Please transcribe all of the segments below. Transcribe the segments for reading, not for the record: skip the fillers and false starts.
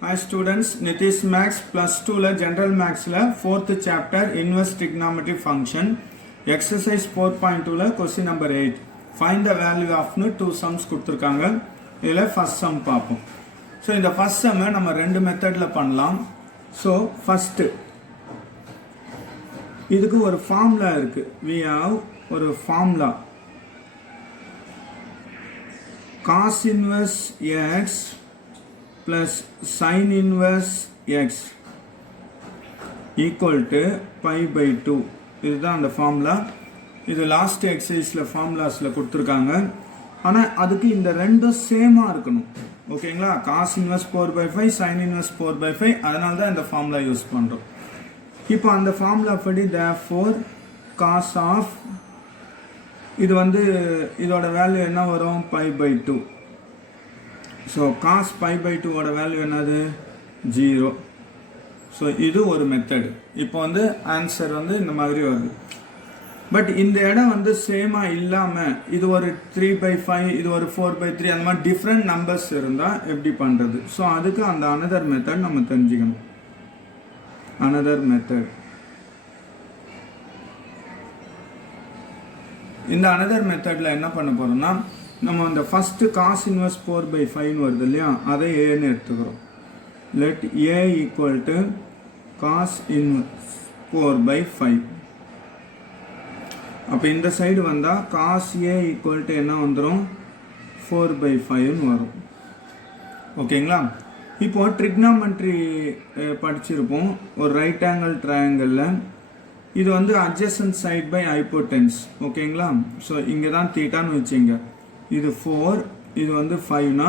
Hi students, Nitish Max plus 2 la General Max la 4th chapter Inverse Trigonometry Function Exercise 4.2 la question number 8 Find the value of two sums கொடுத்திருக்காங்க இதுல first sum பார்ப்போம் so இந்த first sum நம்ம ரெண்டு மெத்தட்ல பண்ணலாம் so first இதுக்கு ஒரு ஃபார்முலா இருக்கு we have ஒரு formula cos inverse x plus sin inverse x equal to pi by 2 இதுதான் அந்த ஃபார்முலா இது லாஸ்ட் எக்ஸசைஸ்ல ஃபார்முலாஸ்ல கொடுத்திருக்காங்க ஆனா அதுக்கு இந்த ரெண்டும் சேமா இருக்கணும் ஓகேங்களா cos inverse 4/5 sin inverse 4/5 அதனால தான் இந்த ஃபார்முலா யூஸ் பண்றோம் இப்போ அந்த ஃபார்முலா படி therefore cos of இது வந்து இதோட வேல்யூ என்ன வரும் pi by 2 so cos pi by 2 ஓட வேல்யூ என்னது 0 so இது ஒரு மெத்தட் இப்போ வந்து ஆன்சர் வந்து இந்த மாதிரி வருது பட் இந்த இடம் வந்து சேமா இல்லாம இது ஒரு 3/5 இது ஒரு 4/3 அந்த மாதிரி டிஃபரண்ட் நம்பர்ஸ் இருந்தா எப்படி பண்றது so அதுக்கு அந்த another மெத்தட் நம்ம தெரிஞ்சுக்கணும் another மெத்தட் இந்த another மெத்தட்ல என்ன பண்ண போறோம்னா நம்ம அந்த ஃபர்ஸ்ட் cos inverse 4/5 வருது இல்லையா அதை a ன்னு எடுத்துக்கிறோம் let a equal to cos inverse 4/5 அப்ப இந்த சைடு வந்தா cos a equal to என்ன வந்துரும் 4/5 ன்னு வரும் ஓகேங்களா இப்போ trigonometry படிச்சிருப்போம் ஒரு ரைட் ஆங்கிள் ட்ரையாங்கிள்ல இது வந்து adjacent side by hypotenuse ஓகேங்களா சோ இங்க தான் தீட்டான்னு வெச்சீங்க இது 4 இது வந்து 5 னா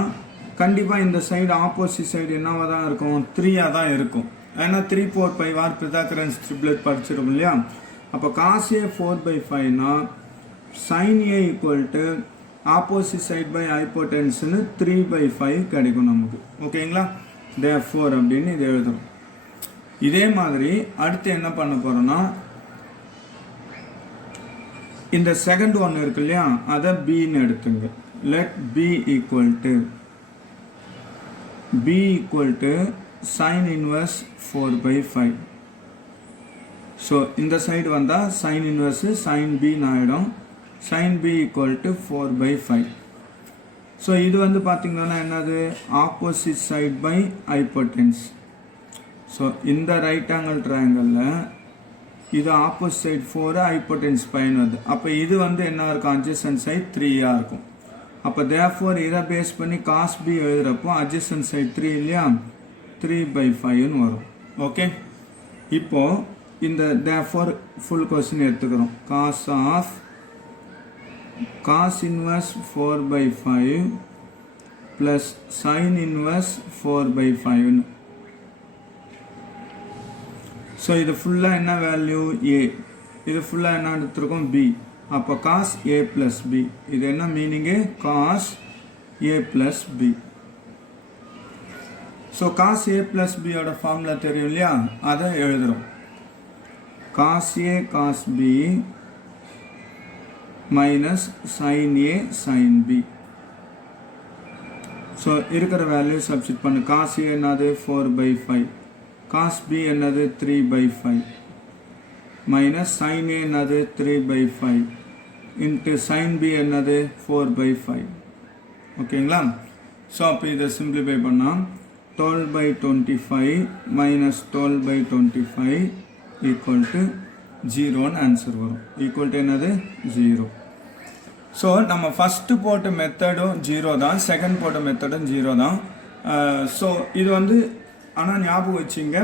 கண்டிப்பா இந்த சைடு ஆப்போசிட் சைடு என்னவா தான் இருக்கும் 3 ஆ தான் இருக்கும் ஏனா 3 4 5 வார் பிதாகரன்ஸ் ட்ரிப்ளெட் படிச்சிரோம் இல்லையா அப்ப cos a 4/5 னா sin a equal to opposite side by hypotenuse னு 3/5 கிடைக்கும் நமக்கு ஓகேங்களா therefore அப்படினு இத எழுதுறோம் இதே மாதிரி அடுத்து என்ன பண்ண போறோம்னா இந்த செகண்ட் ஒன் இருக்கு இல்லையா அத b ன்னு எடுத்துங்க let b equal to sin inverse 4/5 so இந்த சைடு வந்தா sin inverse sin b ன்னு ஆயிடும் sin b equal to 4/5 so இது வந்து பாத்தீங்கன்னா என்னது opposite side by hypotenuse so இந்த ரைட் ஆங்கிள் ட்ரையாங்கிள்ல இது ஆப்போசிட் சைடு 4 ஹைபோடென்ஸ் பைன் வருது அப்ப இது வந்து என்ன இருக்கும் adjacent side 3 ஆ இருக்கும் அப்ப therefore இத பேஸ் பண்ணி cos b எழுதுறப்போ adjacent side 3 இல்லையா 3/5 ன்னு வரும் ஓகே இப்போ இந்த therefore full question எடுத்துக்கிறோம் cos inverse 4/5 plus sin inverse 4/5 ன்னு so இது ஃபுல்லா என்ன வேல்யூ a இது ஃபுல்லா என்ன எடுத்துறோம் b அப்ப cos a plus b இது என்ன meaning cos a plus b so cos a plus b ஓட ஃபார்முலா தெரியும் இல்லையா அத எழுதுறோம் cos a cos b minus sin a sin b so இருக்கிற வேல்யூ சப்ஸ்டிட் பண்ணு cos a என்னது 4/5 cos b என்னது 3/5 minus sin a என்னது 3/5 into sin b என்னது 4/5 ஓகேங்களா சோ அப்ப இத சிம்பிளிஃபை பண்ணா 12/25 minus 12/25 equal to 0 ன்னு ஆன்சர் வரும் equal to என்னது 0 சோ நம்ம ஃபர்ஸ்ட் போட்ட மெத்தடும் 0 தான் செகண்ட் போட்ட மெத்தடும் 0 தான் சோ இது வந்து ஆனா ஞாபகம் வச்சுங்க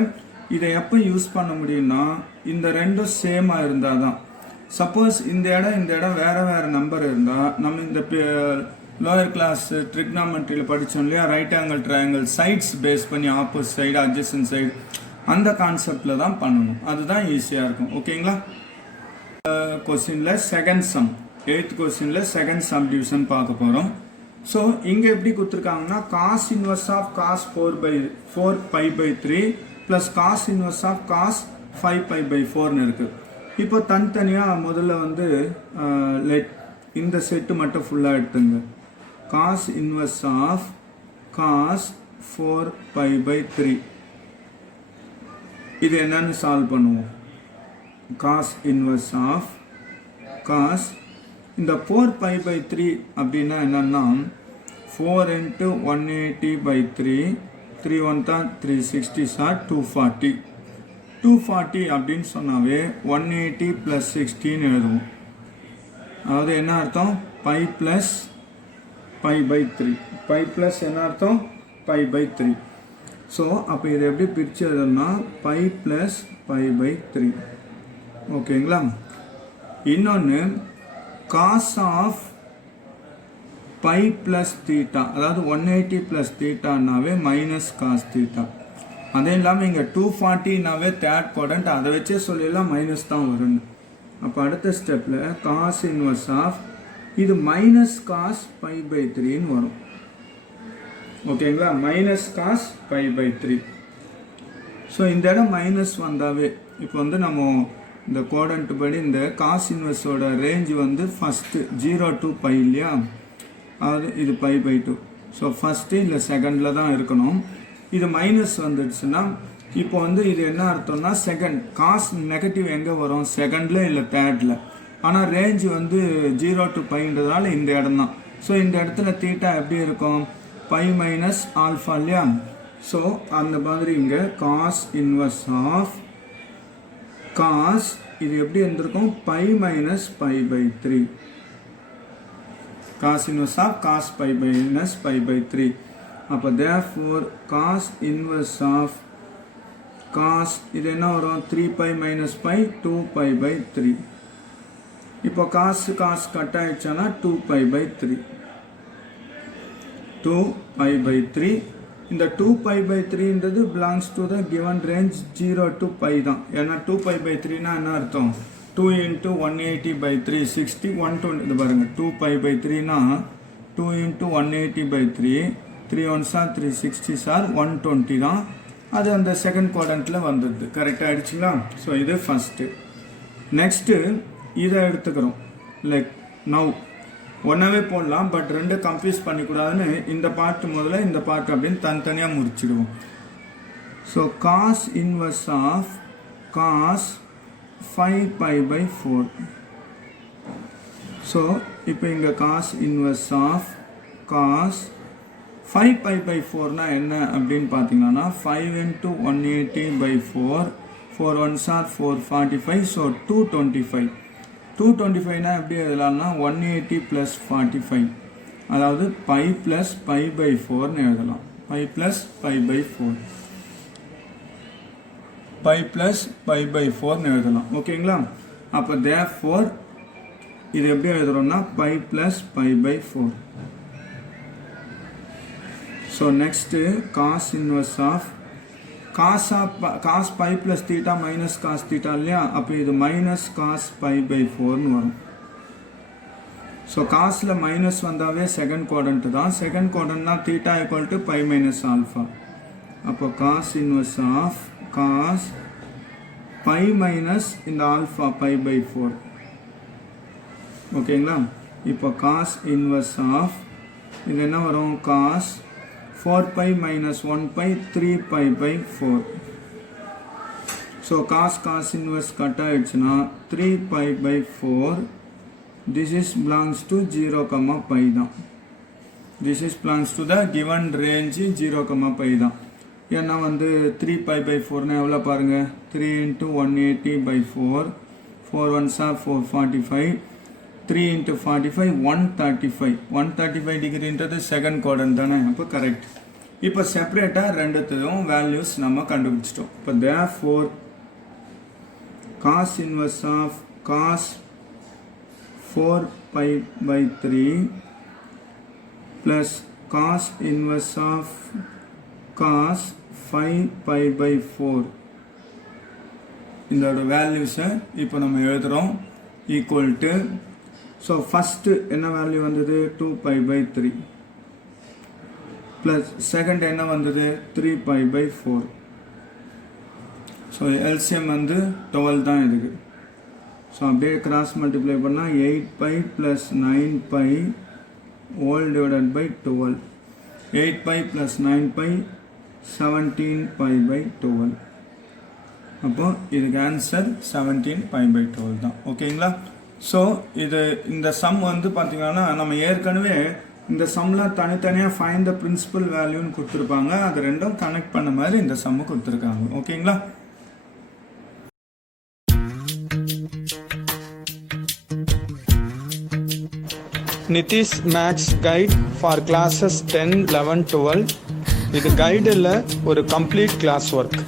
இதை எப்போ யூஸ் பண்ண முடியும்னா இந்த ரெண்டும் சேமா இருந்தாதான் சப்போஸ் இந்த இடம் வேற வேற நம்பர் இருந்தா நம்ம இந்த லோயர் கிளாஸ் ட்ரிக்னாமெட்ரியில படிச்சோம் இல்லையா right angle triangle sides base பண்ணி ஆப்போசிட் சைடு அட்ஜசன்ட் சைடு அந்த கான்செப்ட்ல தான் பண்ணணும் அதுதான் ஈஸியா இருக்கும் ஓகேங்களா क्वेश्चनல செகண்ட் சம் 8th क्वेश्चनல செகண்ட் சம் டிவிஷன் பார்க்க போறோம் so இங்க எப்படி கொடுத்திருக்காங்கன்னா cos inverse of cos 4/3 plus cos inverse of cos 5/4 ன்னு இருக்கு இப்போ தனித்தனியா முதல்ல வந்து let இந்த செட் மட்டும் ஃபுல்லா எடுத்துங்க cos inverse of cos 4 pi by 3. இது என்னன்னு சால்வ் பண்ணுவோம். cos inverse of cos இந்த 4 pi by 3 அப்படின்னா என்னன்னா 4 into 180 by 3 3 1 தான் 360 சார் 240 240 அப்படின்னு சொன்னாவே 180 plus 16 எழுதுவோம். அதாவது என்ன அர்த்தம் pi plus pi by 3 pi plus என்ன அர்த்தம் pi by 3. ஸோ அப்போ இதை எப்படி பிரித்து எழுதணும்னா pi plus pi by 3. ஓகேங்களா. இன்னொன்று cos of pi plus theta அதாவது 180 plus thetaனாவே minus cos theta. அதே இல்லாமல் இங்கே 240நாவே தேர்ட் குவாட்ரண்ட் அதை வச்சே சொல்லிடலாம் மைனஸ் தான் வரும்னு. அப்போ அடுத்த ஸ்டெப்பில் cos inverse of இது மைனஸ் cos pi by 3ன்னு வரும். ஓகேங்களா. Minus cos pi by 3. So இந்த இடம் மைனஸ் வந்தாவே இப்போ வந்து நம்ம இந்த குவாட்ரண்ட் படி இந்த cos இன்வெர்ஸோட ரேஞ்ச் வந்து ஃபஸ்ட்டு 0 to pi இல்லையா, அதாவது இது pi by 2. ஸோ ஃபஸ்ட்டு இல்லை செகண்டில் தான் இருக்கணும். இது மைனஸ் வந்துடுச்சுன்னா இப்போ வந்து இது என்ன அர்த்தம்னா செகண்ட் காஸ் நெகட்டிவ் எங்கே வரும் செகண்டில் இல்லை தேர்டில். ஆனால் ரேஞ்ச் வந்து 0 to piன்றதால இந்த இடம் தான். ஸோ இந்த இடத்துல தீட்டா எப்படி இருக்கும் pi minus alpha இல்லையா. ஸோ அந்த மாதிரி இங்கே cos inverse of cos இது எப்படி இருந்திருக்கும் pi minus pi by 3. cos inverse of cos pi minus pi by 3. அப்போ therefore cos inverse of cos இது என்ன வரும் 3 pi minus pi 2 pi by 3. இப்போ cos கட் ஆயிடுச்சுன்னா 2 pi by 3 2 pi by 3. இந்த 2 pi by 3ன்றது belongs to the given range 0 to pi தான். ஏன்னா 2 pi by 3னா என்ன அர்த்தம் 2 into 180 by 3 60 120. இது பாருங்க 2 pi by 3னா 2 into 180 by 3 3 1s are 360 sir 120 தான். அது அந்த செகண்ட் குவாட்ரண்ட்டில் வந்துடுது. கரெக்டாக ஆகிடுச்சுங்களா. ஸோ இது ஃபஸ்ட்டு. நெக்ஸ்ட்டு இதை எடுத்துக்கிறோம். லைக் நவ் ஒன்றாவே போடலாம், பட் ரெண்டு கன்ஃபியூஸ் பண்ணிக்கூடாதுன்னு இந்த பார்ட் முதல்ல இந்த பார்ட் அப்படின்னு தனித்தனியாக முடிச்சிடுவோம். So cos inverse of cos 5 pi by 4. So இப்போ இங்கே cos inverse of cos 5 pi by 4னா என்ன அப்படின்னு பார்த்தீங்கன்னா 5 into 180 by 4 4 1s are 445. So 225 225னா எப்படி எழுதலாம்னா 180 plus 45 அதாவது pi plus pi by 4ன்னு எழுதலாம். pi plus pi by 4 pi plus pi by 4ன்னு எழுதலாம். ஓகேங்களா. அப்போ therefore இது எப்படி எழுதுறோம்னா pi plus pi by 4. So next cos inverse of cos pi plus theta minus cos theta இல்லையா. அப்போ இது மைனஸ் cos pi by 4ன்னு வரும். ஸோ காஸில் மைனஸ் வந்தாவே செகண்ட் குவாட்ரண்ட் தான். செகண்ட் குவாட்ரண்ட்னா theta equal to pi minus alpha. அப்போ cos inverse of cos pi minus இந்த alpha pi by 4. ஓகேங்களா. இப்போ cos inverse of இது என்ன வரும் cos 4 pi minus 1 pi 3 pi by 4. So cos inverse cut ஆயிடுச்சுன்னா 3 pi by 4. This is belongs to 0, pi தான். This is belongs to the given range 0, pi தான். ஏன்னா வந்து 3 pi by 4னா எவ்வளோ பாருங்க 3 into 180 by 4 4 1s are 445 3 into 45 135 135 டிகிரின்றது second quadrant தானே. அப்போ correct. இப்போ செப்பரேட்டாக ரெண்டுத்தையும் வேல்யூஸ் நம்ம கண்டுபிடிச்சிட்டோம். இப்போ therefore cos inverse of cos 4 pi by 3 plus cos inverse of cos 5 pi by 4 இதோட வேல்யூஸை இப்போ நம்ம எழுதுகிறோம் ஈக்குவல் டு. ஸோ ஃபஸ்ட்டு என்ன வேல்யூ வந்தது 2 pi by 3 ப்ளஸ் செகண்ட் என்ன வந்தது 3 pi by 4. ஸோ எல்சிஎம் வந்து 12 தான் இதுக்கு. ஸோ அப்படியே கிராஸ் மல்டிப்ளை பண்ணால் 8 pi plus 9 pi all divided by 12. 8 pi plus 9 pi 17 pi by 12. அப்போ இதுக்கு ஆன்சர் 17 pi by 12 தான். ஓகேங்களா? ஸோ இந்த சம் வந்து பார்த்தீங்கன்னா நம்ம ஏற்கனவே இந்த சம்மில் தனித்தனியாக ஃபைண்ட் த பிரின்சிபல் வேல்யூன்னு கொடுத்துருப்பாங்க. அது ரெண்டும் கனெக்ட் பண்ண மாதிரி இந்த சம்மு கொடுத்துருக்காங்க. ஓகேங்களா? Nitish max guide for classes 10, 11, 12. இது கைடில் ஒரு கம்ப்ளீட் கிளாஸ் ஒர்க்.